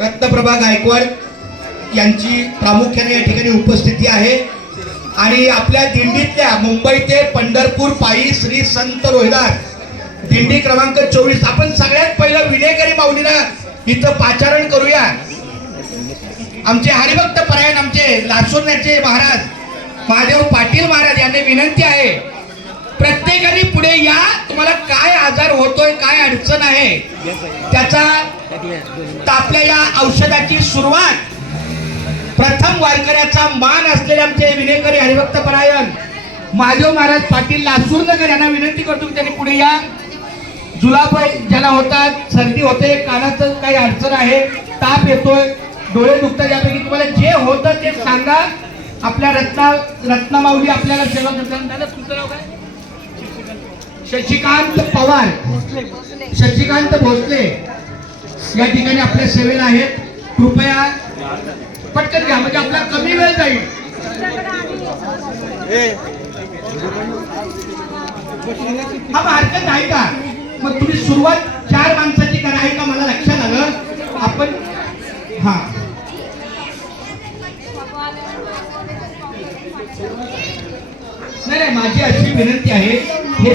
रत्नप्रभा गायकवाड यांची प्रामुख्याने या ठिकाणी उपस्थिती आहे आणि आपल्या दिंडीतल्या मुंबई ते पंढरपूर पायी श्री संत रोहिदास दिंडी क्रमांक 24 आपण सगळ्यात पहिलं विनेकरी माऊलीला इथं पाचारण करूया। आमचे हरिभक्त परायण आमचे लासोरण्याचे महाराज महादेव पाटील महाराज यांनी विनंती आहे प्रत्येकाने पुढे या, तुम्हाला काय आजार होतोय काय अडचण आहे त्याचा आपल्या या औषधाची सुरुवात प्रथम वारकऱ्याचा मान असलेले आमचे विनेकरी हरिभक्त परायण महादेव महाराज पाटील लासूरनगर यांना विनंती करतो की त्यांनी पुढे या। जुलाब ज्याला होतात, सर्दी होते, कानाचं काही अडचण आहे, ताप येतोय, डोळे दुखतात, यापैकी तुम्हाला जे होतं ते सांगा। आपल्या रत्नामाऊली आपल्याला सेवा करतात। तुमचं नाव काय? शशिकांत पवार, शशिकांत भोसले या ठिकाणी आपल्या सेवेला आहेत। कृपया पटकन घ्या म्हणजे आपला कमी वेळ जाईल। हा हरकत आहे का? मग तुम्ही सुरुवात 4 माणसाची करा आहे का? मला लक्षात आलं आपण हा नाही माझी अशी विनंती आहे हे